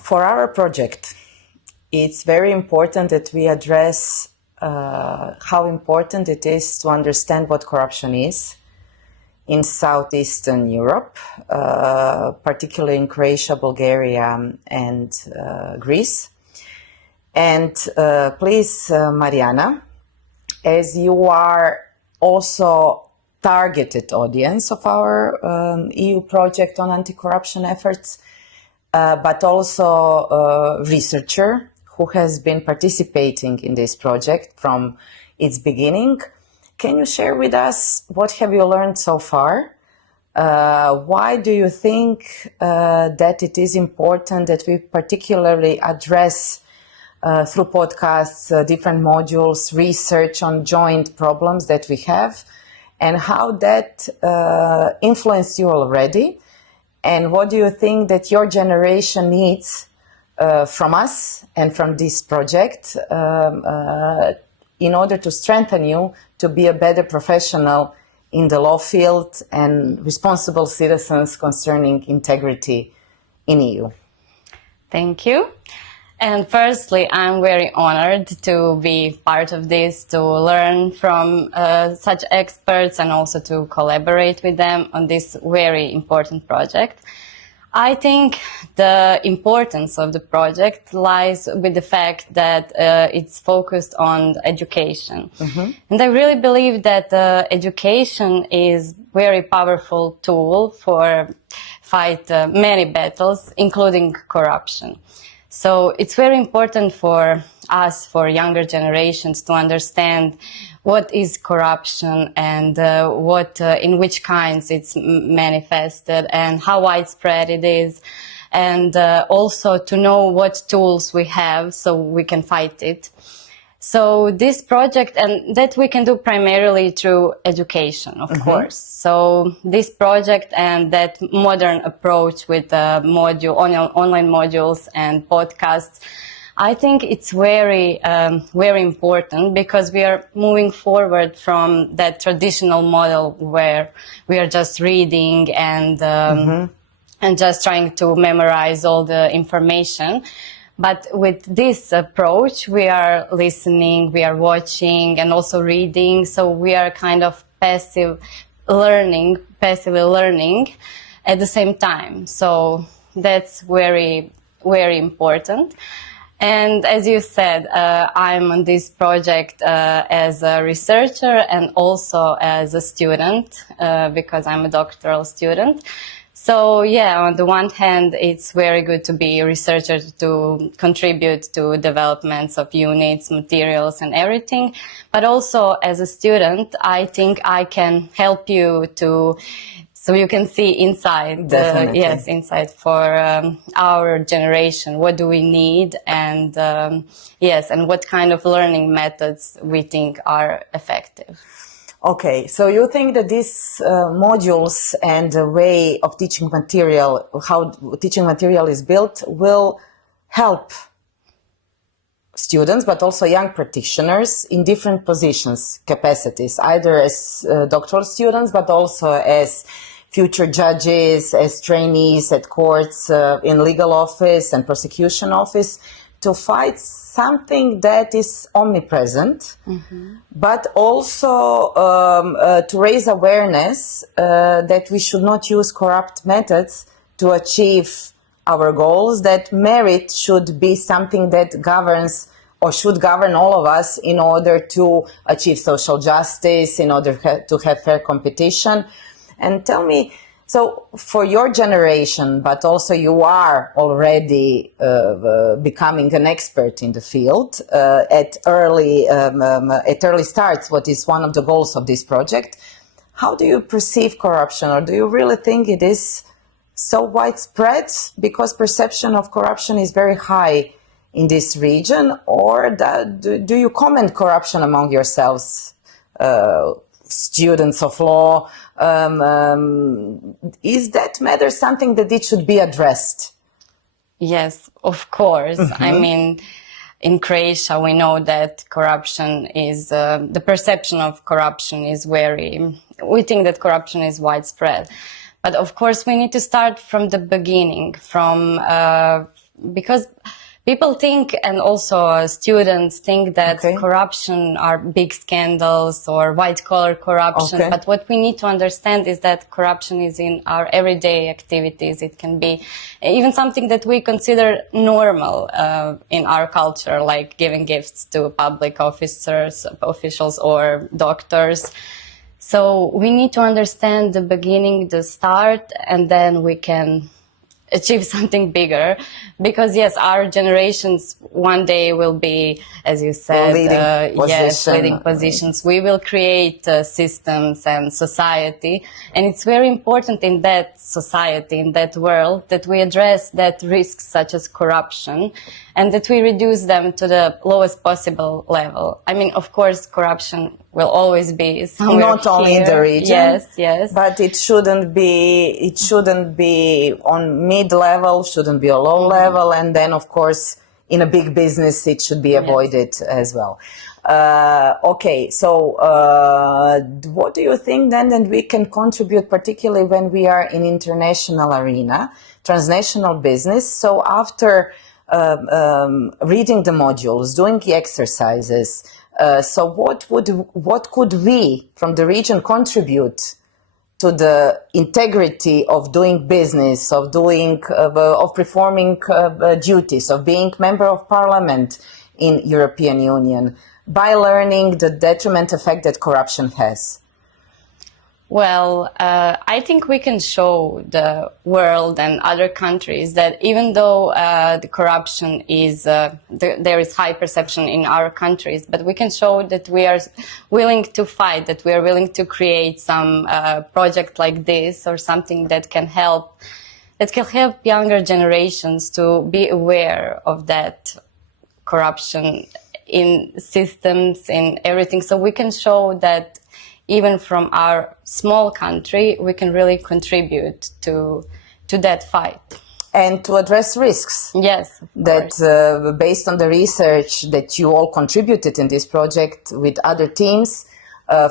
For our project, it's very important that we address how important it is to understand what corruption is in Southeastern Europe, particularly in Croatia, Bulgaria, and Greece. And please, Marijana, as you are also targeted audience of our EU project on anti-corruption efforts, but also a researcher who has been participating in this project from its beginning. Can you share with us what have you learned so far? Why do you think that it is important that we particularly address through podcasts, different modules, research on joint problems that we have, and how that influenced you already? And what do you think that your generation needs from us and from this project in order to strengthen you to be a better professional in the law field and responsible citizens concerning integrity in EU? Thank you. And firstly, I'm very honored to be part of this, to learn from such experts and also to collaborate with them on this very important project. I think the importance of the project lies with the fact that it's focused on education. Mm-hmm. And I really believe that education is a very powerful tool for fight many battles, including corruption. So it's very important for us, for younger generations, to understand what is corruption and in which kinds it's manifested and how widespread it is, and also to know what tools we have so we can fight it. So this project, and that we can do primarily through education, of course. So this project and that modern approach with online modules and podcasts, I think it's very, very important, because we are moving forward from that traditional model where we are just reading and just trying to memorize all the information. But with this approach, we are listening, we are watching, and also reading. So we are kind of passively learning at the same time. So that's very, very important. And as you said, I'm on this project as a researcher and also as a student, because I'm a doctoral student. So yeah, on the one hand, it's very good to be a researcher, to contribute to developments of units, materials, and everything. But also as a student, I think I can help you so you can see inside, inside for our generation. What do we need? And and what kind of learning methods we think are effective. Okay, so you think that these modules and the way of teaching material, how teaching material is built, will help students, but also young practitioners in different positions, capacities, either as doctoral students, but also as future judges, as trainees at courts, in legal office and prosecution office, to fight something that is omnipresent, but also to raise awareness that we should not use corrupt methods to achieve our goals, that merit should be something that governs or should govern all of us in order to achieve social justice, in order to have fair competition. And tell me, so for your generation, but also you are already becoming an expert in the field at early starts, what is one of the goals of this project. How do you perceive corruption, or do you really think it is so widespread? Because perception of corruption is very high in this region, or do you comment corruption among yourselves? Students of law, is that matter something that it should be addressed? Yes, of course. I mean, in Croatia, we know that corruption is, the perception of corruption is we think that corruption is widespread. But of course, we need to start from the beginning, from because people think, and also students think, that corruption are big scandals or white-collar corruption. But what we need to understand is that corruption is in our everyday activities. It can be even something that we consider normal in our culture, like giving gifts to public officials or doctors. So we need to understand the beginning, the start, and then we can achieve something bigger, because yes, our generations one day will be, as you said, leading positions. We will create systems and society, and it's very important in that society, in that world, that we address that risks such as corruption, and that we reduce them to the lowest possible level. I mean, of course, corruption will always be somewhere not only in the region, yes, but it shouldn't be on mid-level, shouldn't be a low level, and then of course in a big business it should be avoided as well. So what do you think then that we can contribute, particularly when we are in international arena, transnational business? So after reading the modules, doing the exercises, so what could we from the region contribute to the integrity of doing business, of performing duties, of being member of parliament in European Union, by learning the detriment effect that corruption has? Well, I think we can show the world and other countries that even though the corruption is, there is high perception in our countries, but we can show that we are willing to fight, that we are willing to create some project like this, or something that can help younger generations to be aware of that corruption in systems, in everything. So we can show that even from our small country, we can really contribute to that fight. And to address risks. Yes. That based on the research that you all contributed in this project with other teams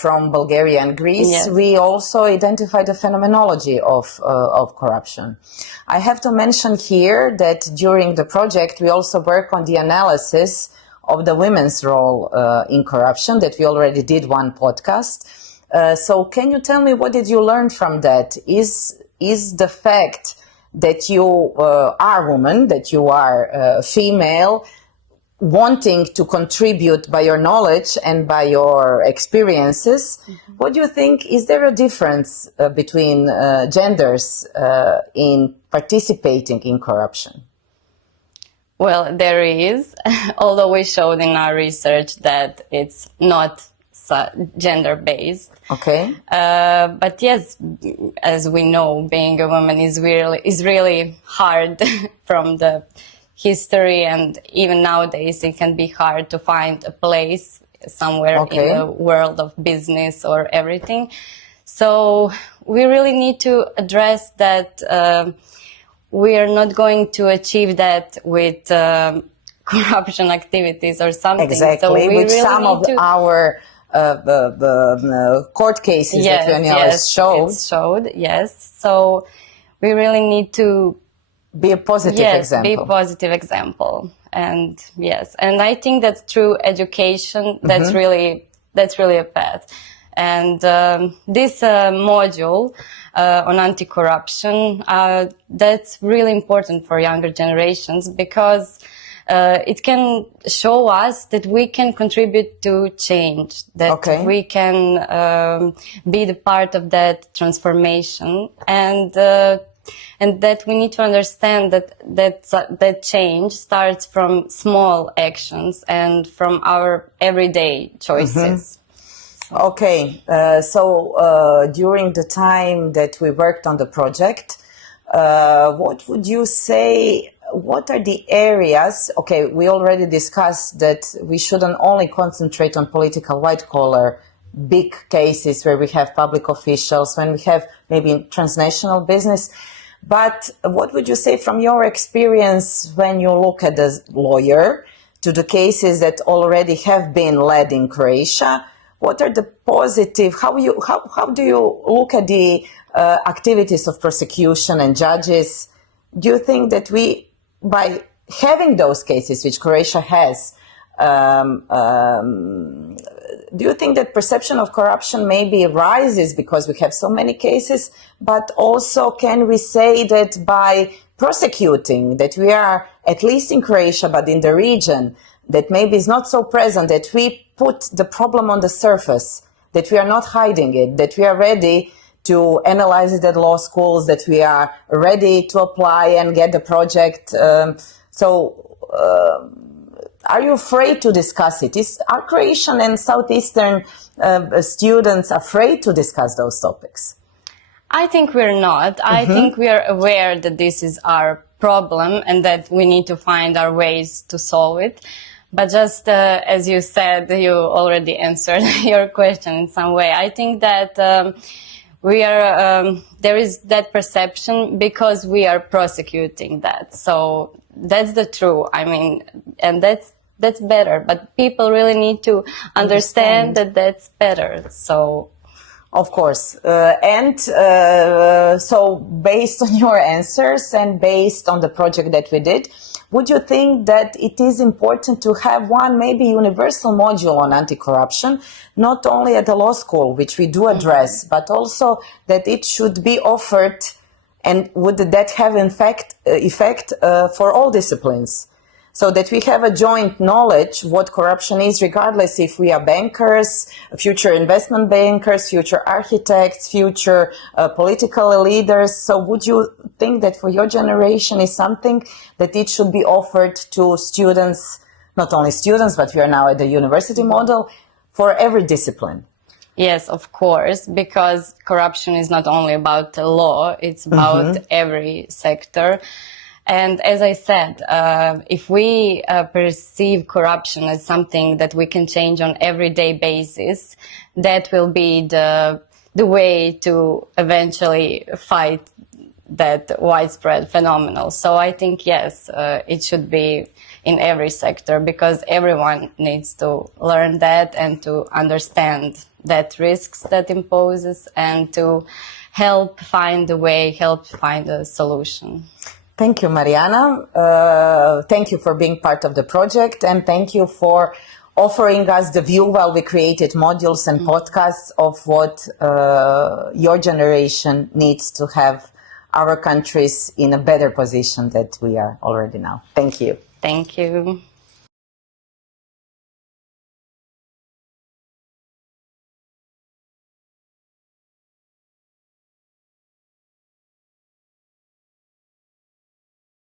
from Bulgaria and Greece, we also identified the phenomenology of corruption. I have to mention here that during the project, we also work on the analysis of the women's role in corruption, that we already did one podcast. So can you tell me, what did you learn from that? Is the fact that you are a woman, that you are female, wanting to contribute by your knowledge and by your experiences, what do you think, is there a difference between genders in participating in corruption? Well, there is, although we showed in our research that it's not gender-based. Okay. But yes, as we know, being a woman is really hard from the history, and even nowadays it can be hard to find a place somewhere in the world of business or everything. So we really need to address that. We are not going to achieve that with corruption activities or something. Exactly, so we with really some of our court cases that we showed. Yes, so we really need to be a positive example. Be a positive example. And yes, and I think that through education, that's really a path. And this module on anti-corruption, that's really important for younger generations, because it can show us that we can contribute to change, that we can be the part of that transformation, and that we need to understand that change starts from small actions and from our everyday choices. Okay, so during the time that we worked on the project, what would you say, what are the areas, okay, we already discussed that we shouldn't only concentrate on political white-collar big cases where we have public officials, when we have maybe transnational business, but what would you say from your experience when you look at the lawyer to the cases that already have been led in Croatia? What are the positive, how do you look at the activities of prosecution and judges? Do you think that we, by having those cases, which Croatia has, do you think that perception of corruption maybe rises because we have so many cases, but also can we say that by prosecuting, that we are, at least in Croatia, but in the region, that maybe is not so present, that we put the problem on the surface, that we are not hiding it, that we are ready to analyze it at law schools, that we are ready to apply and get the project. Are you afraid to discuss it? Are Croatian and Southeastern students afraid to discuss those topics? I think we're not. I think we are aware that this is our problem and that we need to find our ways to solve it. But just as you said, you already answered your question in some way. I think that there is that perception because we are prosecuting that. So that's the truth. I mean, and that's better. But people really need to understand that that's better. So. Of course. So based on your answers and based on the project that we did, would you think that it is important to have one maybe universal module on anti-corruption, not only at the law school, which we do address, but also that it should be offered, and would that have effect for all disciplines? So that we have a joint knowledge what corruption is, regardless if we are bankers, future investment bankers, future architects, future political leaders. So would you think that for your generation is something that it should be offered to students, not only students, but we are now at the university model, for every discipline? Yes, of course, because corruption is not only about the law, it's about every sector. And as I said, if we perceive corruption as something that we can change on everyday basis, that will be the way to eventually fight that widespread phenomenon. So I think, yes, it should be in every sector because everyone needs to learn that and to understand that risks that imposes and to help find a way, help find a solution. Thank you, Marijana. Thank you for being part of the project, and thank you for offering us the view while we created modules and podcasts of what your generation needs to have our countries in a better position that we are already now. Thank you. Thank you.